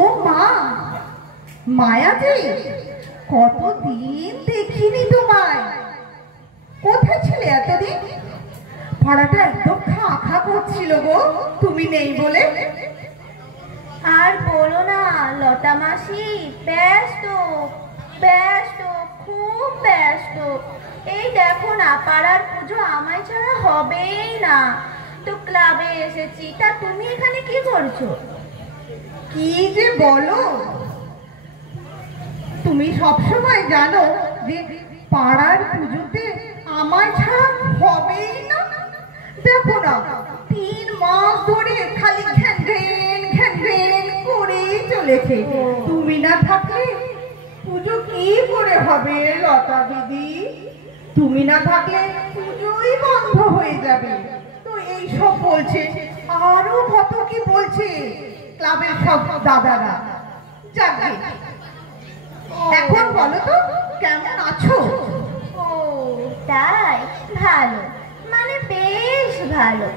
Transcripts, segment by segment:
ও মা, মায়াজি, কতদিন দেখিনি তোমায়। কোথায় ছিলে এতদিন? পাড়াটা একদম খা খা করছিল গো, তুমি নেই বলে। আর বলো না লতা মাসি, ব্যস্ত ব্যস্ত, খুব ব্যস্ত। এই দেখো না, পাড়ার পুজো আমায় ছাড়া হবেই না, তো ক্লাবে এসেছি। তা তুমি এখানে কি করছো? কি যে বলো, তুমি সবসময় জানো যে পাড়ার পুজোতে আমায় ছাড়া হবেই না। দেখো না, 3 মাস ধরে খালি ঘ্যান ঘ্যান ঘ্যান ঘ্যান করেই চলেছে। তুমি না থাকলে পুজো কি করে হবে লতা দিদি? তুমি না থাকলে পুজোই বন্ধ হয়ে যাবে। তো এই সব বলছে, আরো কত কি বলছে ক্লাবের সব দাদারা। যাকে এখন বলো তো, কেমন আছো? ও তাই, ভালো, মানে বেশ ভালো।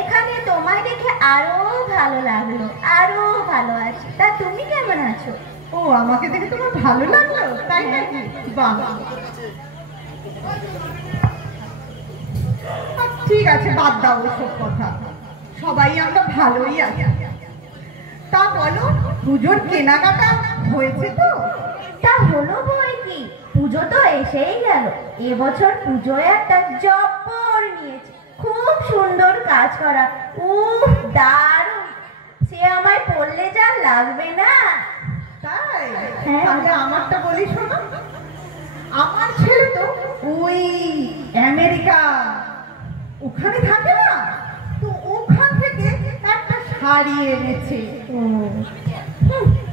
এখানে তোমায় দেখে আরো ভালো লাগলো, আরো ভালো আছি। তা তুমি কেমন আছো? ও, আমাকে দেখে তোমার ভালো লাগলো তাই নাকি? বাহ, ঠিক আছে, বাদ দাও ওসব কথা। সবাই আমরা ভালোই আছি। তা বলো, পুজোর কেনাকাটা হয়েছে তো? তা হলো বই কি, পুজো তো এসেই গেল। এবছর পুজোয় একটা জব্বর নিয়েছি, খুব সুন্দর কাজ করা। দারুণ, সে আমায় পড়লে যা লাগবে না। তাই? হ্যাঁ। তাহলে আমারটা বলি শোনো। আমার ছেলে তো ওই আমেরিকা ওখানে থাকে না, তো ওখান থেকে একটা শাড়ি এনেছে।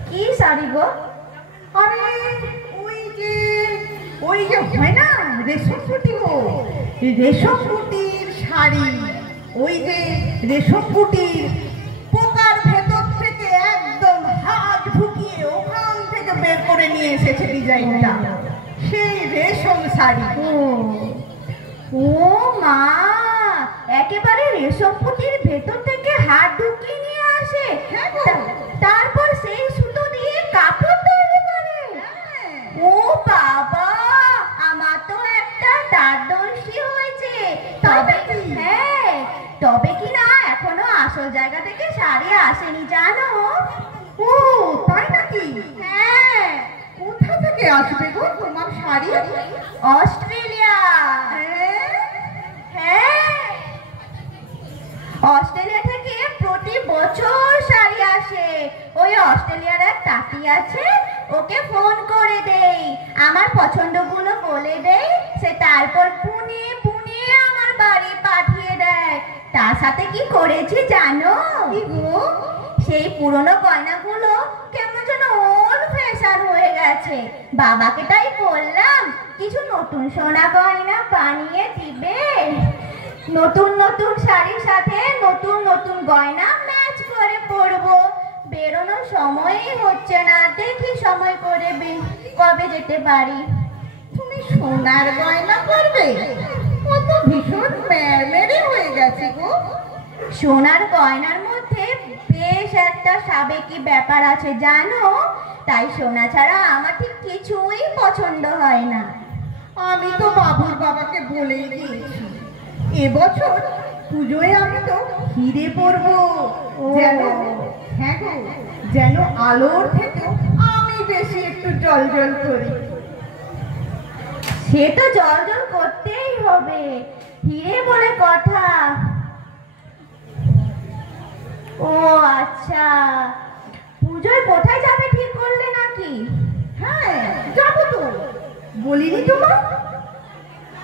কি শাড়ি গো? আরে ওই যে হয় না রেশম কুটি, গো, রেশম কুটির শাড়ি। ওই যে রেশম কুটির পোকার ভেতর থেকে একদম হাত ঢুকিয়ে ওখান থেকে বের করে নিয়ে এসেছে ডিজাইনটা, সেই রেশম শাড়ি। ও মা, একেবারে রেশম কুটির ভেতর থেকে হাত ঢুকিয়ে নিয়ে আসে? তারপর সেই সুতো দিয়ে কাপড় তৈরি করে? ও বাবা, আমার তো একটা দারদর্শী হয়েছে। তবে হ্যাঁ, তবে কি না এখনো আসল জায়গা থেকে শাড়ি আসেনি জানো? ও তাই নাকি? হ্যাঁ। কোথা থেকে আসবে গো তোমার শাড়ি? অস্ট্রেলিয়া। হ্যাঁ, অস্ট্রেলিয়া থেকে প্রতি বছর শাড়ি আসে। ওই অস্ট্রেলিয়ার এক কাকি আছে, ওকে ফোন করে দেই, আমার পছন্দগুলো বলে দেই, সে তারপর পুনে পুনে আমার বাড়ি পাঠিয়ে দেয়। তার সাথে কি করেছি জানো? কি গো? সেই পুরনো গয়নাগুলো কেমন যেন ওল্ড ফ্যাশন হয়ে গেছে। বাবাকে তাই বললাম কিছু নতুন সোনা গয়না বানিয়ে দিবে। নতুন নতুন শাড়ির সাথে নতুন নতুন গয়না ম্যাচ করে পরবো। বেরোনোর সময়ই হচ্ছে না, দেখি সময় করে কবে যেতে পারি। তুমি সোনার গয়না পরবে? কত ভীষণ মেরে হয়ে গেছে গো। সোনার গয়নার মধ্যে বেশ একটা সাবেকি ব্যাপার আছে জানো, তাই সোনা ছাড়া আমার ঠিক কিছুই পছন্দ হয় না। আমি তো বাবুর বাবাকে বলেই দিয়েছি, এবছর পুজোয় আমি তো হিরে পরবো, যেন, হ্যাঁ গো, যেন আলোর থেকে আমি বেশি একটু জল জল করি। সে তো জল জল করতেই হবে, হিরে বলে কথা। ও আচ্ছা, পুজোয় কোথায় যাবে ঠিক করলে নাকি? হ্যাঁ, যাবো তো, বলিনি তোমার?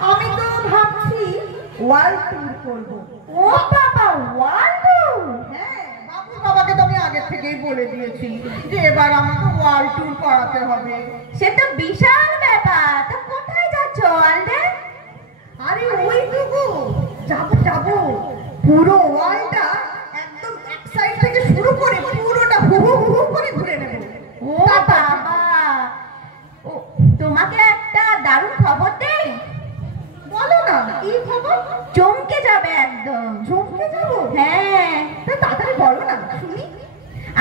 আমি তো ভাবছি ওয়ার্ল্ড ট্যুর করবো। ও বাবা, ওয়ার্ল্ড ট্যুর? হ্যাঁ, বাবুর বাবাকে তো আমি আগের থেকেই বলে দিয়েছি যে এবার আমাকে ওয়ার্ল্ড ট্যুর করাতে হবে। সে তো বিশাল ব্যাপার, তো কোথায় যাচ্ছ ওয়ার্ল্ডে? আরে ওইটুকু যাবো যাবো, পুরো ওয়ার্ল্ডটা একদম এক সাইড থেকে শুরু করে পুরোটা হু হু হু করে ঘুরে নেব। ও বাবা, ও তোমাকে একটা দারুণ খবর দেই। বলো না, কি খবর? চমকে যাবে একদম। চমকে যাবো? হ্যাঁ, তাড়াতাড়ি বলো না শুনি।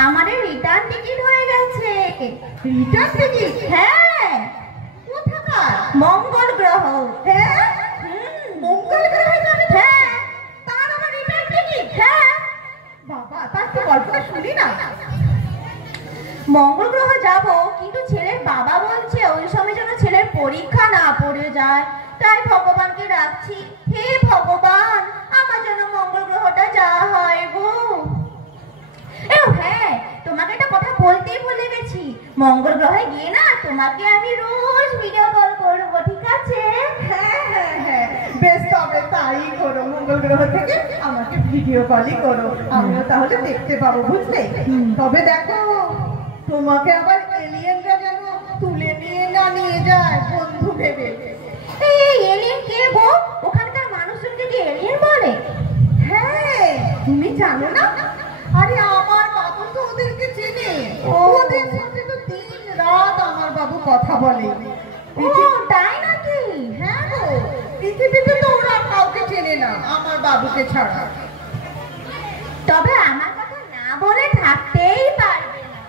আমাদের রিটার্ন টিকিট হয়ে গেছে। Return ticket? হ্যাঁ। কোথাকার? মঙ্গল গ্রহ। হ্যাঁ, মঙ্গল গ্রহে যাবে? হ্যাঁ। তার আবার রিটার্ন টিকিট? হ্যাঁ। বাবা, তার তো গল্পটা শুনি না। মঙ্গল গ্রহ যাব, কিন্তু ছেলের বাবা বলছে ওই সময় যেন ছেলের পরীক্ষা না পড়ে যায়। তাই ভগবানকে ডাকছি, হে ভগবান, আমার জন্য মঙ্গল গ্রহটা যাওয়া হয় গো। হ্যাঁ, তোমাকে একটা কথা বলতেই ভুলে গেছি। মঙ্গল গ্রহে গিয়ে না তোমাকে আমি রোজ ভিডিও কল করবো, ঠিক আছে? হ্যাঁ হ্যাঁ হ্যাঁ, বেশ, তবে তাই করো। মঙ্গল গ্রহ থেকে আমাকে ভিডিও কলই করো, আমিও তাহলে দেখতে পাবো, বুঝলে? তবে দেখো, তোমাকে আবার এলিয়েনরা যেন তুলে নিয়ে না নিয়ে যায় বন্ধু ভেবে। এই এলিয়েন কে গো? ওখানকার মানুষজনকে কি এলিয়েন বলে? হ্যাঁ, তুমি জানো না? আরে আমার বাবু তো ওদেরকে চেনে। ওদের সাথে তো দিন রাত আমার বাবু কথা বলে। ও তাই নাকি? হ্যাঁ গো, পৃথিবীতে তো ওরা কাউকে চেনে না আমার বাবুকে ছাড়া। তবে আমার কথা না বলে থাকতেই পারবে না।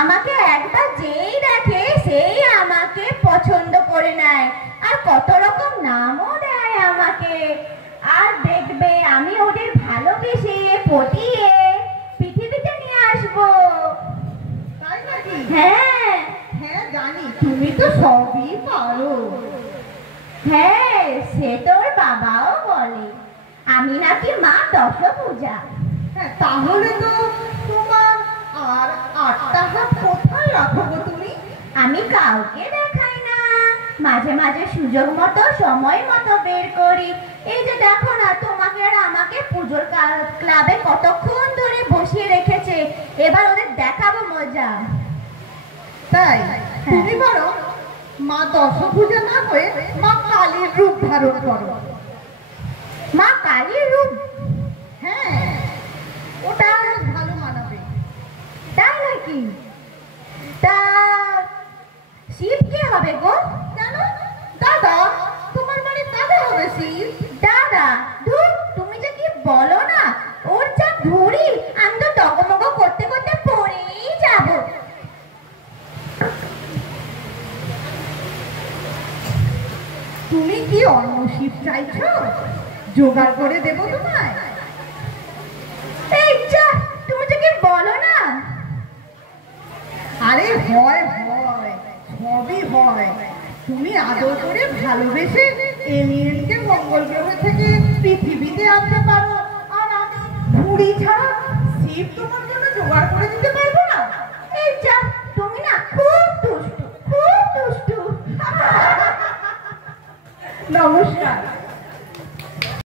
আমাকে একবার যেই দেখে সেই আমাকে পছন্দ করে নেয়, আর কত রকম নামও দেয় আমাকে। আর দেখবে আমি ওদের ভালোবেসে পটিয়ে পৃথিবীতে নিয়ে আসবো। তাই নাকি? হ্যাঁ হ্যাঁ জানি, তুমি তো সবই পারো। হ্যাঁ, সে তোর বাবাও বলে আমি নাকি মা দশভুজা। হ্যাঁ, তাহলে তো তোমার আর 8টা হাত কোথায় রাখো গো তুমি? আমি কাউকে দেখাই না, মাঝে মাঝে সুযোগ মতো সময় মতো বের করি। এই যে দেখো না, তোমাকে আর আমাকে পুজোর ক্লাবে কতক্ষণ ধরে বসিয়ে রেখেছে, এবার ওদের দেখাবো মজা। তাই তুমি বলো, মা দশভুজা না হয়ে মা কালীর রূপ ধারণ করো। মা কালীর রূপ? হ্যাঁ, ওটা ভালো মানাবে। তাই নাকি? তা শিব কে হবে গো? কেন? দাদা, তোমার বাড়ির দাদা হবে শিব। দাদা? ধুর, তুমি যে কি বলো না, ওর যা ধুরি, আমি তো ডগমগ করতে করতে পড়েই যাব। তুমি কি অন্য শিব চাইছো? জোগাড় করে দেবো তোমায়। এই যা, তুমি যে কি বলো না। আরে হয় হয়, সবই হয়। তুমি আদর করে ভালোবেসে এলিয়েনকে মঙ্গল গ্রহ থেকে পৃথিবীতে আনতে পারো, আর আমি ভুঁড়ি ছাড়া শিব তোমার জন্য জোগাড় করে দিতে পারবো না। এই যা, তুমি না খুব দুষ্টু, খুব দুষ্টু। নমস্কার।